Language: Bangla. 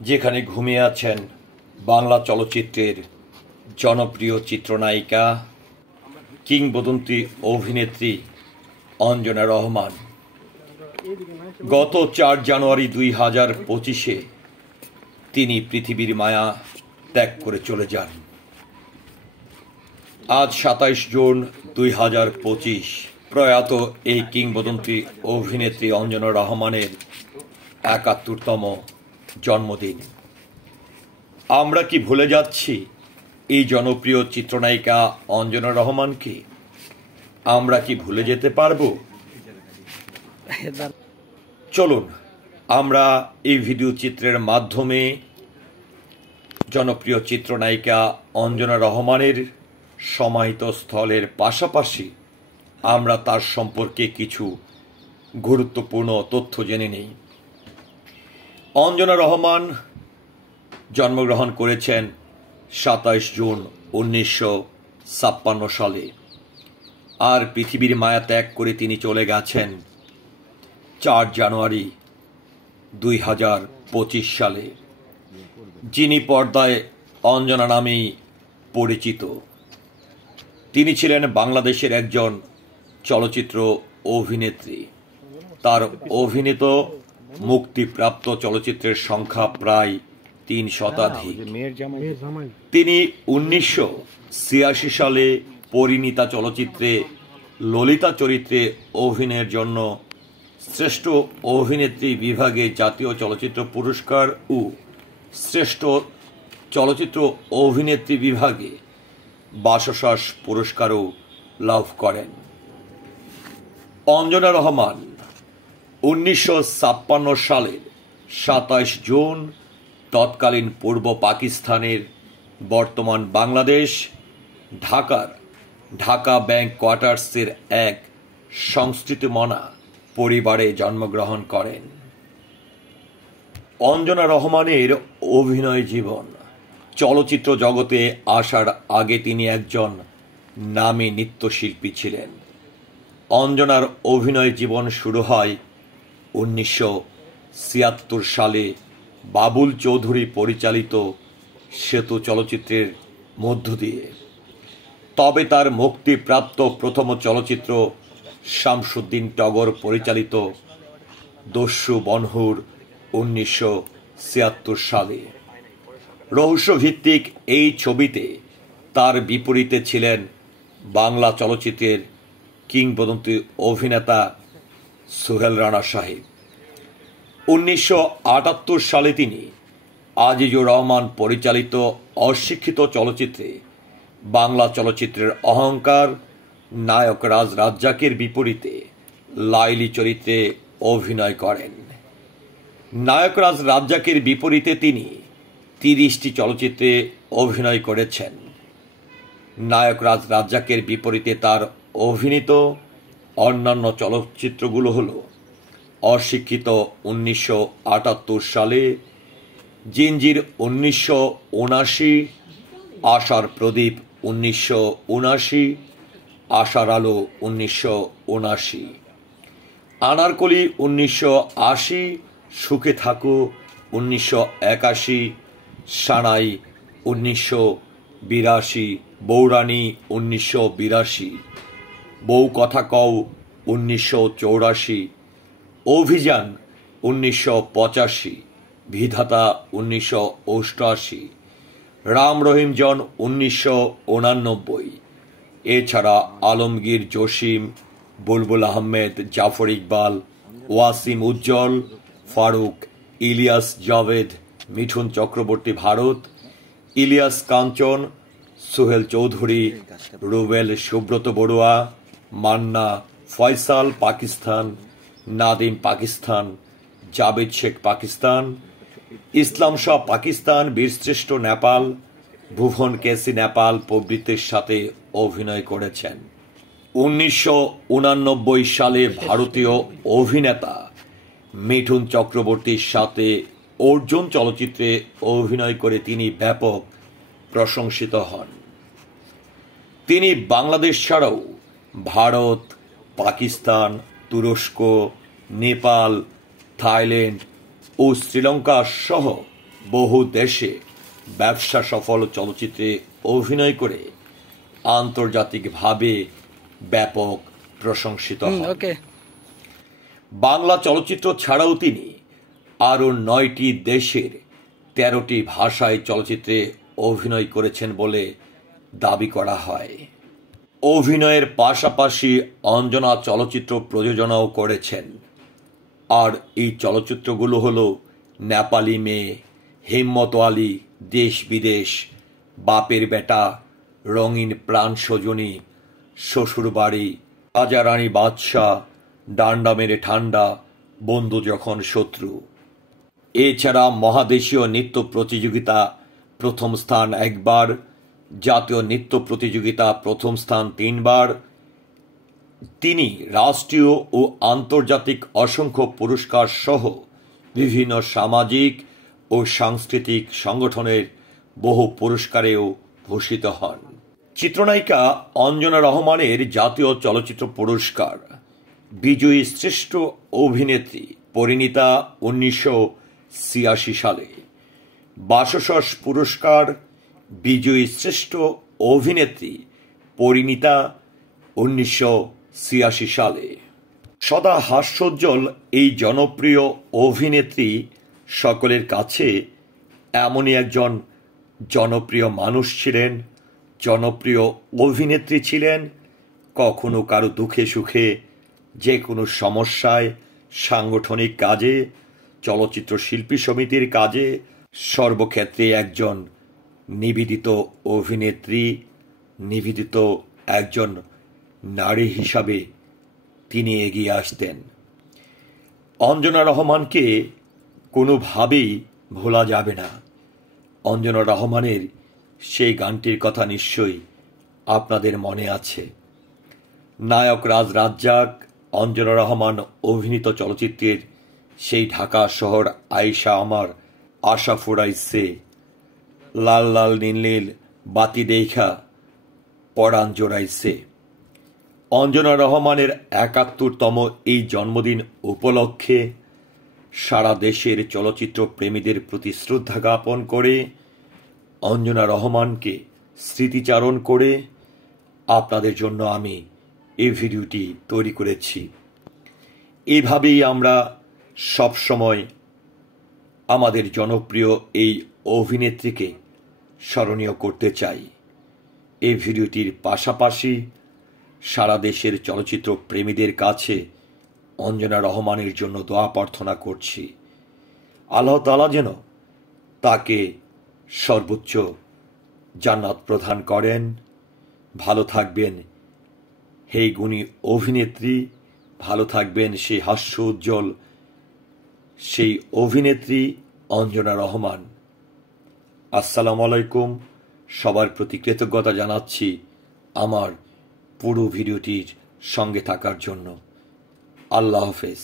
যেখানে ঘুমিয়ে আছেন বাংলা চলচ্চিত্রের জনপ্রিয় চিত্রনায়িকা কিংবদন্তি অভিনেত্রী অঞ্জনা রহমান। গত 4 জানুয়ারি 2025-এ তিনি পৃথিবীর মায়া ত্যাগ করে চলে যান। আজ 27 জুন 2025 প্রয়াত এই কিংবদন্তি অভিনেত্রী অঞ্জনা রহমানের 71তম জন্মদিন। আমরা কি ভুলে যাচ্ছি এই জনপ্রিয় চিত্রনায়িকা অঞ্জনা রহমানকে? আমরা কি ভুলে যেতে পারবো? চলুন আমরা এই ভিডিও চিত্রের মাধ্যমে জনপ্রিয় চিত্রনায়িকা অঞ্জনা রহমানের সমাহিত স্থলের পাশাপাশি আমরা তার সম্পর্কে কিছু গুরুত্বপূর্ণ তথ্য জেনে নেই। অঞ্জনা রহমান জন্মগ্রহণ করেছেন 27 জুন 1956 সালে, আর পৃথিবীর মায়া ত্যাগ করে তিনি চলে গেছেন 4 জানুয়ারি 2025 সালে। যিনি পর্দায় অঞ্জনা নামেই পরিচিত, তিনি ছিলেন বাংলাদেশের একজন চলচ্চিত্র অভিনেত্রী। তার অভিনীত মুক্তিপ্রাপ্ত চলচ্চিত্রের সংখ্যা প্রায় 3 শতাধিক। তিনি 1986 সালে পরিণীতা চলচ্চিত্রে ললিতা চরিত্রে অভিনয়ের জন্য শ্রেষ্ঠ অভিনেত্রী বিভাগে জাতীয় চলচ্চিত্র পুরস্কার ও শ্রেষ্ঠ চলচ্চিত্র অভিনেত্রী বিভাগে বাচসাস পুরস্কারও লাভ করেন। অঞ্জনা রহমান 1956 সালের 27 জুন তৎকালীন পূর্ব পাকিস্তানের বর্তমান বাংলাদেশ ঢাকার ঢাকা ব্যাংক কোয়ার্টার্সের এক সংস্কৃতিমনা পরিবারে জন্মগ্রহণ করেন। অঞ্জনা রহমানের অভিনয় জীবন। চলচ্চিত্র জগতে আসার আগে তিনি একজন নামী নৃত্যশিল্পী ছিলেন। অঞ্জনার অভিনয় জীবন শুরু হয় 1976 সালে বাবুল চৌধুরী পরিচালিত সেতু চলচ্চিত্রের মধ্য দিয়ে। তবে তার মুক্তিপ্রাপ্ত প্রথম চলচ্চিত্র শামসুদ্দিন টগর পরিচালিত দস্যু বনহুর 1976 সালে। রহস্যভিত্তিক এই ছবিতে তার বিপরীতে ছিলেন বাংলা চলচ্চিত্রের কিংবদন্তি অভিনেতা সোহেল রানা সাহেব। 1978 সালে তিনি আজিজুর রহমান পরিচালিত অশিক্ষিত চলচ্চিত্রে বাংলা চলচ্চিত্রের অহংকার নায়ক রাজ রাজ্জাকের বিপরীতে লাইলি চরিত্রে অভিনয় করেন। নায়ক রাজ রাজ্জাকের বিপরীতে তিনি 30টি চলচ্চিত্রে অভিনয় করেছেন। নায়ক রাজ রাজ্জাকের বিপরীতে তার অভিনীত অন্যান্য চলচ্চিত্রগুলো হল অশিক্ষিত 1978 সালে, জিঞ্জির 1979, আশার প্রদীপ 1979, আশার আলো 1979, আনারকলি 1980, সুখে থাকো 1981, সানাই 1982, বৌরানী 1982, বউ কথা কও 1984, অভিযান 1985, বিধাতা 1988, রাম রহিম জন 1989। এছাড়া আলমগীর জসিম, বুলবুল আহমেদ, জাফর ইকবাল, ওয়াসিম উজ্জ্বল, ফারুক, ইলিয়াস জাভেদ, মিঠুন চক্রবর্তী ভারত, ইলিয়াস কাঞ্চন, সোহেল চৌধুরী, রুবেল সুব্রত বড়ুয়া, মান্না, ফয়সাল পাকিস্তান, নাদিম পাকিস্তান, জাবেদ শেখ পাকিস্তান, ইসলাম শাহ পাকিস্তান, বীরশ্রেষ্ঠ নেপাল, ভুবন কেসি নেপাল প্রভৃতির সাথে অভিনয় করেছেন। 1989 সালে ভারতীয় অভিনেতা মিঠুন চক্রবর্তীর সাথে অর্জুন চলচ্চিত্রে অভিনয় করে তিনি ব্যাপক প্রশংসিত হন। তিনি বাংলাদেশ ছাড়াও ভারত, পাকিস্তান, তুরস্ক, নেপাল, থাইল্যান্ড ও শ্রীলঙ্কা সহ বহু দেশে ব্যবসা সফল চলচ্চিত্রে অভিনয় করে আন্তর্জাতিকভাবে ব্যাপক প্রশংসিত হন। বাংলা চলচ্চিত্র ছাড়াও তিনি আরও 9টি দেশের 13টি ভাষায় চলচ্চিত্রে অভিনয় করেছেন বলে দাবি করা হয়। অভিনয়ের পাশাপাশি অঞ্জনা চলচ্চিত্র প্রযোজনাও করেছেন। আর এই চলচ্চিত্রগুলো হলো নেপালি মেয়ে, হিম্মত আলী, দেশ বিদেশ, বাপের বেটা, রঙিন প্রাণ সজনী, শ্বশুরবাড়ি, রাজা রানী বাদশাহ, ডান্ডা মেরে ঠান্ডা, বন্ধু যখন শত্রু। এছাড়া মহাদেশীয় নৃত্য প্রতিযোগিতা প্রথম স্থান 1 বার, জাতীয় নৃত্য প্রতিযোগিতা প্রথম স্থান 3 বার। তিনি রাষ্ট্রীয় ও আন্তর্জাতিক অসংখ্য পুরস্কার সহ বিভিন্ন সামাজিক ও সাংস্কৃতিক সংগঠনের বহু পুরস্কারেও ভূষিত হন। চিত্রনায়িকা অঞ্জনা রহমানের জাতীয় চলচ্চিত্র পুরস্কার বিজয়ী শ্রেষ্ঠ অভিনেত্রী পরিণীতা 1986 সালে, বাচসাস পুরস্কার বিজয়ী শ্রেষ্ঠ অভিনেত্রী পরিণীতা 1986 সালে। সদা হাস্যোজ্জ্বল এই জনপ্রিয় অভিনেত্রী সকলের কাছে এমনই একজন জনপ্রিয় মানুষ ছিলেন, জনপ্রিয় অভিনেত্রী ছিলেন। কখনো কারো দুঃখে সুখে, যে কোনো সমস্যায়, সাংগঠনিক কাজে, চলচ্চিত্র শিল্পী সমিতির কাজে, সর্বক্ষেত্রে একজন নিবেদিত অভিনেত্রী, নিবেদিত একজন নারী হিসাবে তিনি এগিয়ে আসতেন। অঞ্জনা রহমানকে কোনোভাবেই ভোলা যাবে না। অঞ্জনা রহমানের সেই গানটির কথা নিশ্চয়ই আপনাদের মনে আছে। নায়ক রাজ রাজ্জাক, অঞ্জনা রহমান অভিনীত চলচ্চিত্রের সেই ঢাকা শহর আইসা আমার আশা ফুরাইছে, লাল লাল নীল নীল বাতি দেখা পরাণ জোড়াইছে। অঞ্জনা রহমানের 71তম এই জন্মদিন উপলক্ষে সারা দেশের চলচ্চিত্র প্রেমীদের প্রতি শ্রদ্ধা জ্ঞাপন করে, অঞ্জনা রহমানকে স্মৃতিচারণ করে আপনাদের জন্য আমি এই ভিডিওটি তৈরি করেছি। এভাবেই আমরা সবসময় আমাদের জনপ্রিয় এই অভিনেত্রীকে স্মরণীয় করতে চাই। এই ভিডিওটির পাশাপাশি সারা দেশের চলচ্চিত্র প্রেমীদের কাছে অঞ্জনা রহমানের জন্য দোয়া প্রার্থনা করছি। আল্লাহ তাআলা যেন তাকে সর্বোচ্চ জান্নাত প্রদান করেন। ভালো থাকবেন হে গুণী অভিনেত্রী, ভালো থাকবেন সেই হাস্য উজ্জ্বল সেই অভিনেত্রী অঞ্জনা রহমান। আসসালামু আলাইকুম। সবার প্রতি কৃতজ্ঞতা জানাচ্ছি আমার পুরো ভিডিওটির সঙ্গে থাকার জন্য। আল্লাহ হাফেজ।